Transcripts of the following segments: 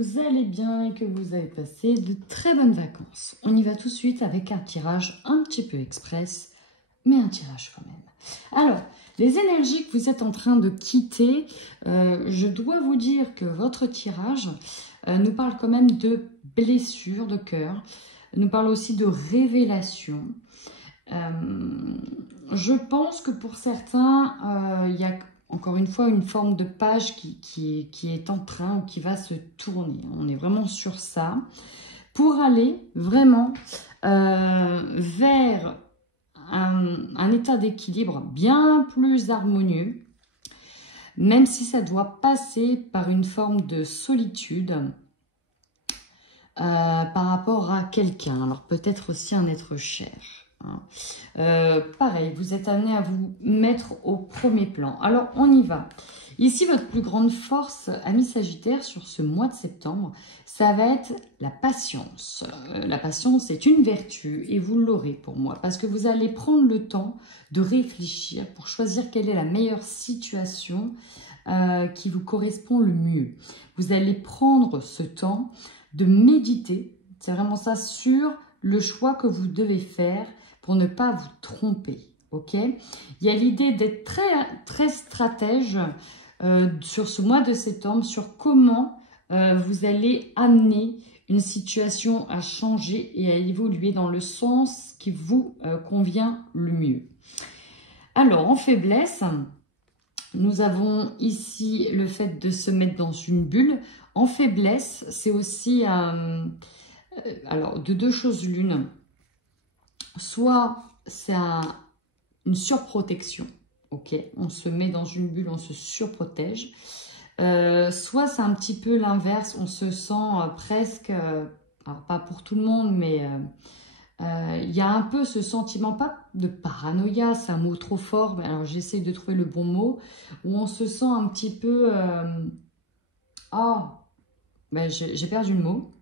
vous allez bien et que vous avez passé de très bonnes vacances. On y va tout de suite avec un tirage un petit peu express, mais un tirage quand même. Alors, les énergies que vous êtes en train de quitter, je dois vous dire que votre tirage nous parle quand même de blessures de cœur, nous parle aussi de révélation. Je pense que pour certains, il y a encore une fois une forme de page qui est en train ou qui va se tourner. On est vraiment sur ça. Pour aller vraiment vers un état d'équilibre bien plus harmonieux, même si ça doit passer par une forme de solitude par rapport à quelqu'un. Alors peut-être aussi un être cher. Pareil, vous êtes amené à vous mettre au premier plan. Alors, on y va. Ici, votre plus grande force, amis Sagittaire, sur ce mois de septembre, ça va être la patience. La patience est une vertu et vous l'aurez pour moi parce que vous allez prendre le temps de réfléchir pour choisir quelle est la meilleure situation qui vous correspond le mieux. Vous allez prendre ce temps de méditer, c'est vraiment ça, sur le choix que vous devez faire pour ne pas vous tromper, ok? Il y a l'idée d'être très stratège sur ce mois de septembre, sur comment vous allez amener une situation à changer et à évoluer dans le sens qui vous convient le mieux. Alors, en faiblesse, nous avons ici le fait de se mettre dans une bulle. En faiblesse, c'est aussi alors, de deux choses l'une. Soit c'est une surprotection, ok, on se met dans une bulle, on se surprotège. Soit c'est un petit peu l'inverse, on se sent presque, alors pas pour tout le monde, mais il y a un peu ce sentiment, pas de paranoïa, c'est un mot trop fort, mais alors j'essaie de trouver le bon mot, où on se sent un petit peu, j'ai perdu le mot.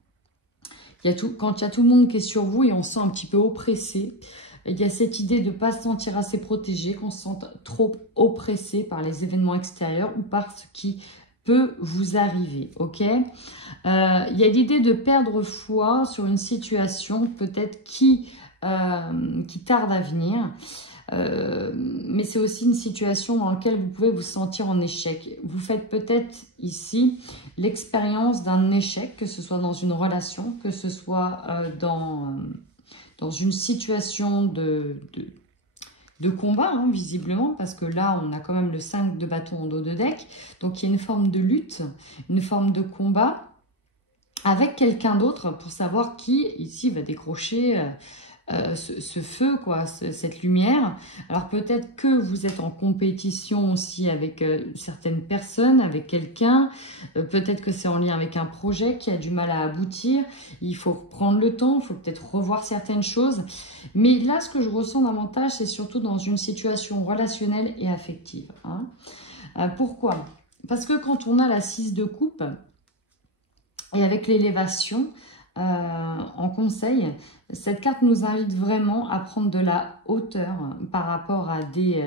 Quand il y a tout le monde qui est sur vous et on se sent un petit peu oppressé, il y a cette idée de ne pas se sentir assez protégé, qu'on se sente trop oppressé par les événements extérieurs ou par ce qui peut vous arriver, ok? Il y a l'idée de perdre foi sur une situation peut-être qui tarde à venir. Mais c'est aussi une situation dans laquelle vous pouvez vous sentir en échec. Vous faites peut-être ici l'expérience d'un échec, que ce soit dans une relation, que ce soit dans une situation de combat, hein, visiblement, parce que là, on a quand même le 5 de bâton en dos de deck. Donc, il y a une forme de lutte, une forme de combat avec quelqu'un d'autre pour savoir qui, ici, va décrocher ce feu, quoi, cette lumière. Alors peut-être que vous êtes en compétition aussi avec certaines personnes, avec quelqu'un. Peut-être que c'est en lien avec un projet qui a du mal à aboutir. Il faut prendre le temps, il faut peut-être revoir certaines choses. Mais là, ce que je ressens davantage, c'est surtout dans une situation relationnelle et affective. Hein. Pourquoi? Parce que quand on a la 6 de coupe, et avec l'élévation, en conseil, cette carte nous invite vraiment à prendre de la hauteur par rapport à des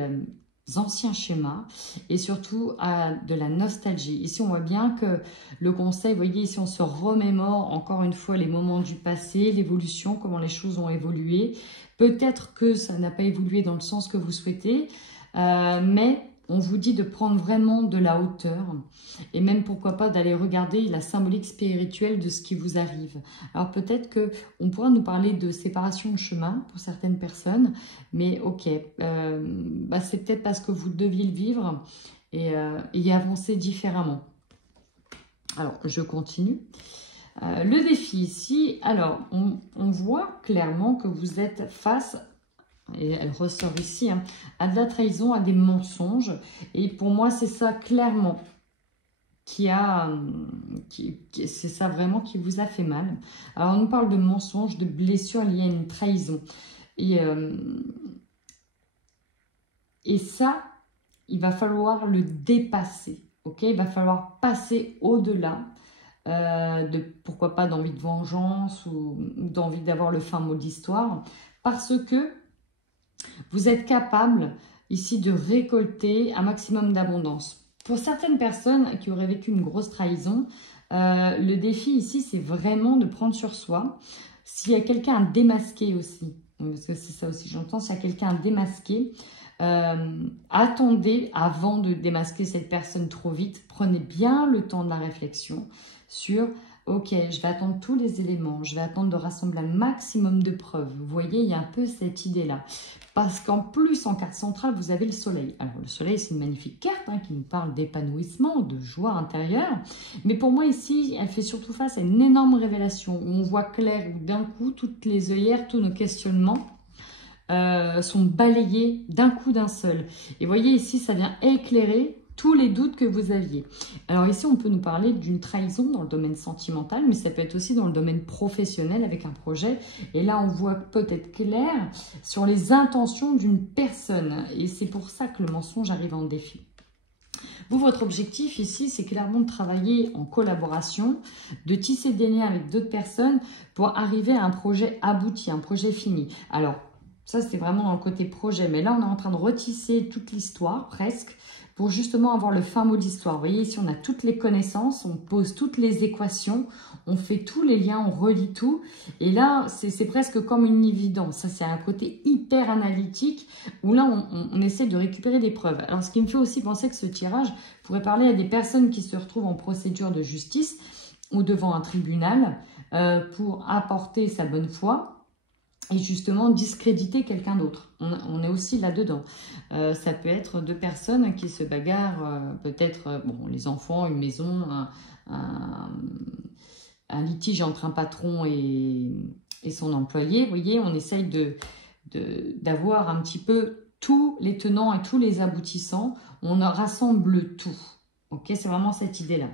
anciens schémas et surtout à de la nostalgie. Ici, on voit bien que le conseil, vous voyez, ici, on se remémore encore une fois les moments du passé, l'évolution, comment les choses ont évolué. Peut-être que ça n'a pas évolué dans le sens que vous souhaitez, mais on vous dit de prendre vraiment de la hauteur et même pourquoi pas d'aller regarder la symbolique spirituelle de ce qui vous arrive. Alors peut-être qu'on pourra nous parler de séparation de chemin pour certaines personnes, mais ok, c'est peut-être parce que vous deviez le vivre et y avancer différemment. Alors je continue. Le défi ici, alors on voit clairement que vous êtes face et elle ressort ici, hein, à de la trahison, à des mensonges. Et pour moi, c'est ça clairement c'est ça vraiment qui vous a fait mal. Alors, on nous parle de mensonges, de blessures liées à une trahison. Et ça, il va falloir le dépasser. Ok, il va falloir passer au-delà de, pourquoi pas, d'envie de vengeance ou d'envie d'avoir le fin mot de l'histoire. Parce que vous êtes capable ici de récolter un maximum d'abondance. Pour certaines personnes qui auraient vécu une grosse trahison, Le défi ici, c'est vraiment de prendre sur soi. S'il y a quelqu'un à démasquer aussi, parce que c'est ça aussi j'entends, s'il y a quelqu'un à démasquer, attendez avant de démasquer cette personne trop vite. Prenez bien le temps de la réflexion sur, ok, je vais attendre tous les éléments, je vais attendre de rassembler un maximum de preuves. Vous voyez, il y a un peu cette idée-là. Parce qu'en plus, en carte centrale, vous avez le soleil. Alors, le soleil, c'est une magnifique carte hein, qui nous parle d'épanouissement, de joie intérieure. Mais pour moi, ici, elle fait surtout face à une énorme révélation où on voit clair, où d'un coup, toutes les œillères, tous nos questionnements sont balayés d'un coup d'un seul. Et vous voyez, ici, ça vient éclairer tous les doutes que vous aviez. Alors ici, on peut nous parler d'une trahison dans le domaine sentimental, mais ça peut être aussi dans le domaine professionnel avec un projet. Et là, on voit peut-être clair sur les intentions d'une personne. Et c'est pour ça que le mensonge arrive en défi. Vous, votre objectif ici, c'est clairement de travailler en collaboration, de tisser des liens avec d'autres personnes pour arriver à un projet abouti, un projet fini. Alors, ça, c'est vraiment dans le côté projet. Mais là, on est en train de retisser toute l'histoire, presque, pour justement avoir le fin mot de l'histoire. Vous voyez, ici, on a toutes les connaissances, on pose toutes les équations, on fait tous les liens, on relie tout. Et là, c'est presque comme une évidence. Ça, c'est un côté hyper analytique où là, on essaie de récupérer des preuves. Alors, ce qui me fait aussi penser que ce tirage pourrait parler à des personnes qui se retrouvent en procédure de justice ou devant un tribunal pour apporter sa bonne foi et justement discréditer quelqu'un d'autre. On est aussi là-dedans. Ça peut être deux personnes qui se bagarrent, peut-être bon, les enfants, une maison, un litige entre un patron et son employé. Vous voyez, on essaye d'avoir un petit peu tous les tenants et tous les aboutissants. On rassemble tout. Ok, c'est vraiment cette idée-là.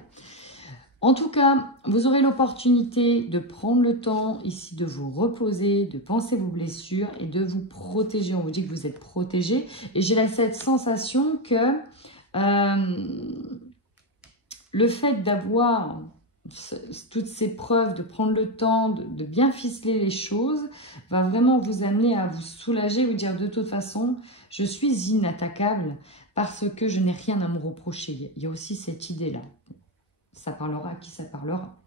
En tout cas, vous aurez l'opportunité de prendre le temps ici de vous reposer, de penser vos blessures et de vous protéger. On vous dit que vous êtes protégé. Et j'ai cette sensation que le fait d'avoir toutes ces preuves, de prendre le temps, de bien ficeler les choses, va vraiment vous amener à vous soulager, vous dire de toute façon, je suis inattaquable parce que je n'ai rien à me reprocher. Il y a aussi cette idée-là. Ça parlera à qui ça parlera.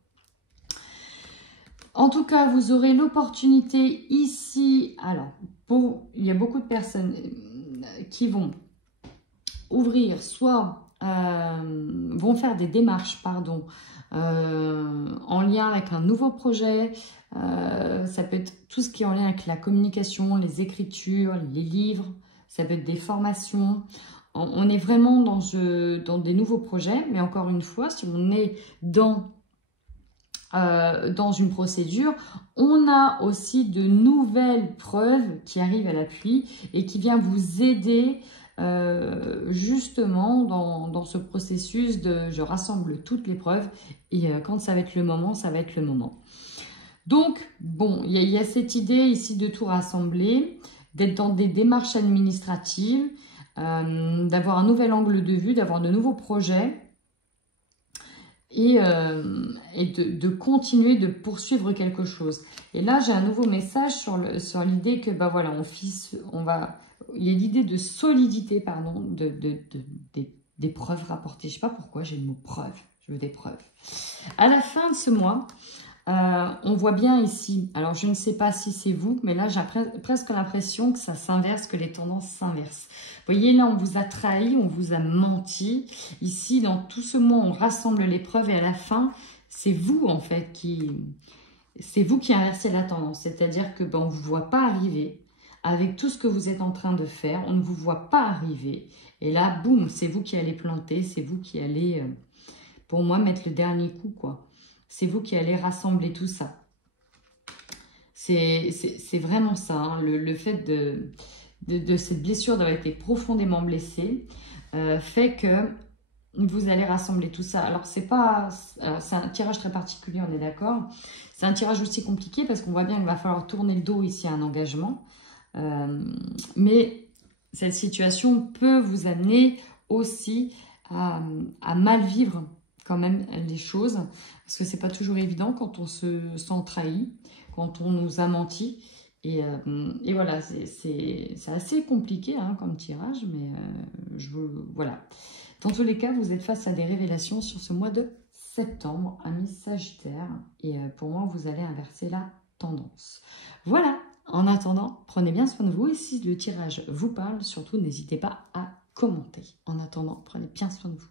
En tout cas, vous aurez l'opportunité ici. Alors, il y a beaucoup de personnes qui vont ouvrir, soit vont faire des démarches, pardon, en lien avec un nouveau projet. Ça peut être tout ce qui est en lien avec la communication, les écritures, les livres. Ça peut être des formations. On est vraiment dans des nouveaux projets, mais encore une fois, si on est dans une procédure, on a aussi de nouvelles preuves qui arrivent à l'appui et qui viennent vous aider justement dans ce processus de je rassemble toutes les preuves et quand ça va être le moment, ça va être le moment. Donc, bon, il y a cette idée ici de tout rassembler, d'être dans des démarches administratives, d'avoir un nouvel angle de vue, d'avoir de nouveaux projets et de continuer de poursuivre quelque chose. Et là, j'ai un nouveau message sur l'idée que, bah voilà, il y a l'idée de solidité, pardon, des preuves rapportées. Je ne sais pas pourquoi j'ai le mot preuve, je veux des preuves. À la fin de ce mois, on voit bien ici, alors je ne sais pas si c'est vous, mais là j'ai presque l'impression que ça s'inverse, que les tendances s'inversent. Vous voyez, là on vous a trahi, on vous a menti. Ici, dans tout ce mois, on rassemble les preuves et à la fin, c'est vous en fait c'est vous qui inversez la tendance. C'est-à-dire que on ne vous voit pas arriver avec tout ce que vous êtes en train de faire, on ne vous voit pas arriver. Et là, boum, c'est vous qui allez planter, c'est vous qui allez, pour moi, mettre le dernier coup, quoi. C'est vous qui allez rassembler tout ça. C'est vraiment ça, hein. Le fait de cette blessure d'avoir été profondément blessé fait que vous allez rassembler tout ça. Alors, c'est un tirage très particulier, on est d'accord. C'est un tirage aussi compliqué parce qu'on voit bien qu'il va falloir tourner le dos ici à un engagement. Mais cette situation peut vous amener aussi à mal vivre quand même les choses, parce que c'est pas toujours évident quand on se sent trahi, quand on nous a menti, et voilà, c'est assez compliqué hein, comme tirage, mais voilà. Dans tous les cas, vous êtes face à des révélations sur ce mois de septembre, amis Sagittaire. Et pour moi, vous allez inverser la tendance. Voilà, en attendant, prenez bien soin de vous. Et si le tirage vous parle, surtout, n'hésitez pas à commenter. En attendant, prenez bien soin de vous.